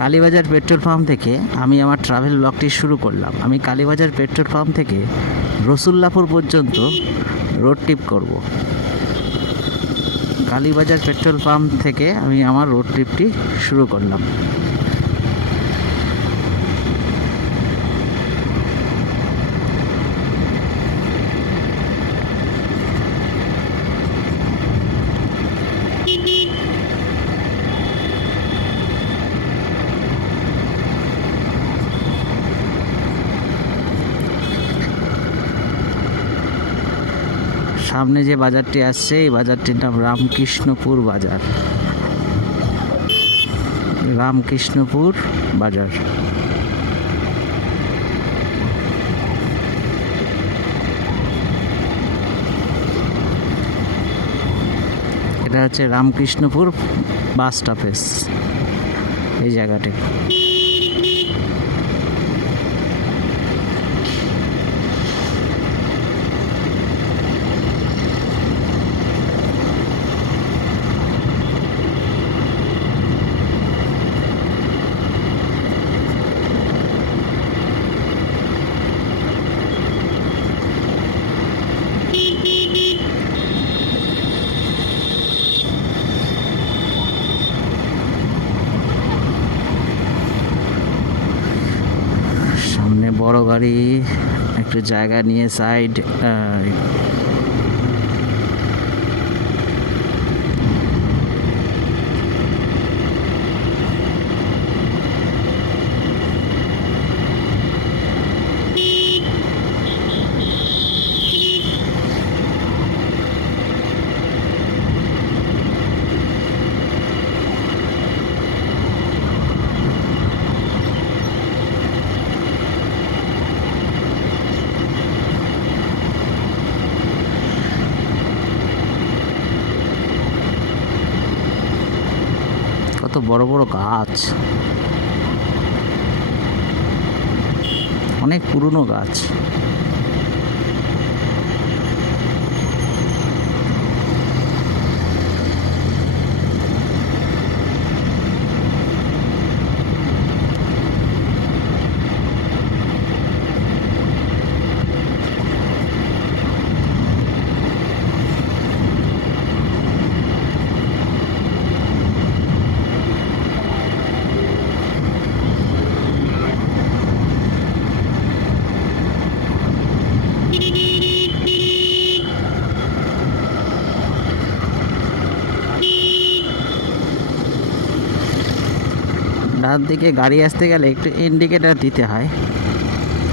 Kalibazar petrol pump থেকে আমি আমার ট্রাভেল ব্লগটি শুরু করলাম। আমি কালীবাজার পেট্রোল পাম্প থেকে রসুল্লাপুর পর্যন্ত রোড ট্রিপ করব। কালীবাজার পেট্রোল পাম্প থেকে আমি আমার রোড ট্রিপটি শুরু করলাম। সামনে যে বাজারটি আসছে এই বাজারটির নাম রামকৃষ্ণপুর বাজার। রামকৃষ্ণপুর বাজার। এটা হচ্ছে রামকৃষ্ণপুর বাস স্টপেজ এই জায়গাটি। সামনে বড় গাড়ি একটু জায়গা নিয়ে সাইড কত বড় বড় গাছ, অনেক পুরনো গাছ। ডান দিকে গাড়ি আসতে গেলে একটু ইন্ডিকেটার দিতে হয়,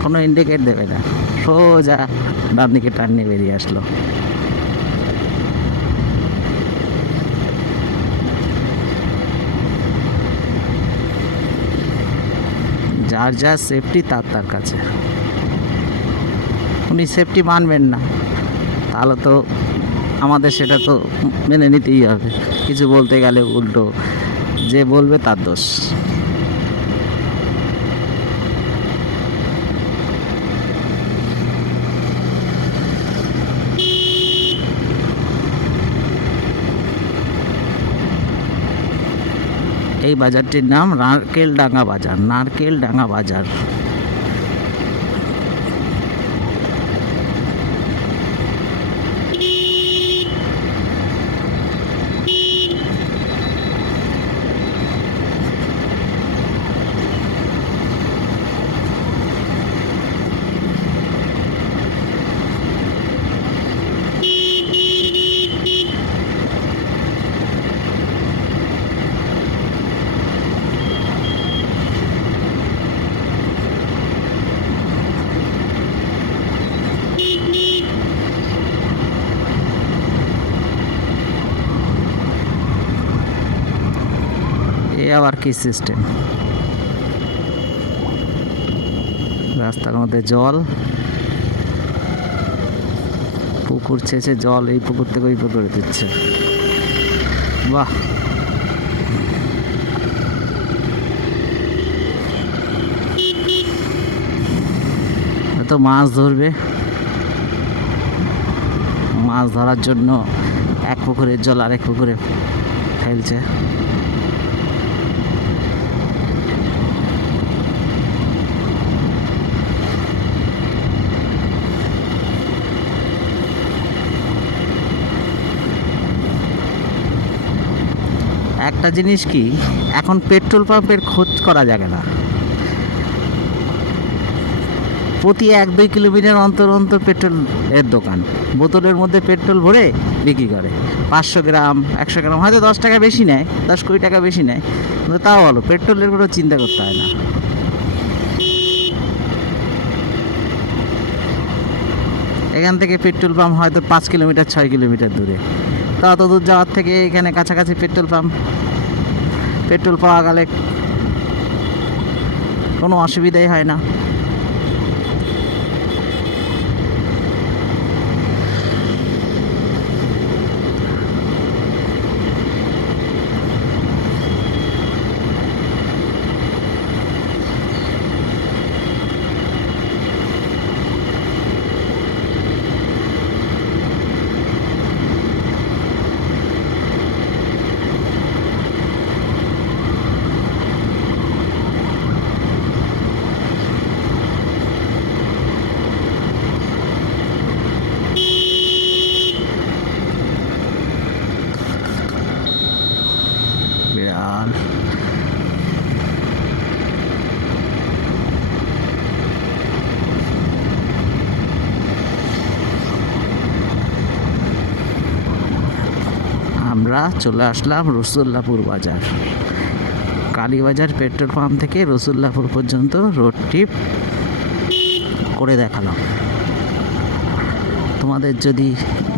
কোনো ইন্ডিকেট দেবে না, সোজা ডান দিকে টার্ন নিয়ে বেরিয়ে আসলো। যার যার সেফটি তার কাছে। উনি সেফটি মানবেন না, তাহলে তো আমাদের সেটা তো মেনে নিতেই হবে। কিছু বলতে গেলে উল্টো যে বলবে তার দোষ। এই বাজারটির নাম নারকেলডাঙ্গা বাজার। নারকেলডাঙ্গা বাজার। এ আবার কি সিস্টেম? রাস্তার মধ্যে জল, পুকুর ছেঁচে জল এই পুকুর থেকে ওই পুকুরে দিচ্ছে। বাহ, এত মাছ ধরবে। মাছ ধরার জন্য এক পুকুরের জল আরেক পুকুরে ফেলছে। একটা জিনিস কি, এখন পেট্রোল পাম্পের খোঁজ করা যাবে না। প্রতি 1-2 কিলোমিটার অন্তর অন্তর পেট্রোলের দোকান, বোতলের মধ্যে পেট্রোল ভরে বিক্রি করে। 500 গ্রাম 100 গ্রাম, হয়তো 10 টাকা বেশি নেয়, 10-20 টাকা বেশি নেয়, কিন্তু তাও ভালো, পেট্রোলের কোনো চিন্তা করতে হয় না। এখান থেকে পেট্রোল পাম্প হয়তো 5 কিলোমিটার 6 কিলোমিটার দূরে, তা অত দূর যাওয়ার থেকে এখানে কাছাকাছি পেট্রোল পাম্প, পেট্রোল পাওয়া গেলে কোনো অসুবিধাই হয় না। বিরাট আমরা চলে আসলাম রসুল্লাপুর বাজার। কালীবাজার পেট্রোল পাম্প থেকে রসুল্লাপুর পর্যন্ত রোড ট্রিপ করে দেখালাম। তোমাদের যদি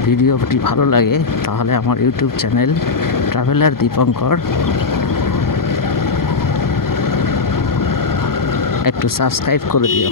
ভিডিওটি ভালো লাগে তাহলে আমার ইউটিউব চ্যানেল ট্রাভেলার দীপঙ্কর একটু সাবস্ক্রাইব করে দিও।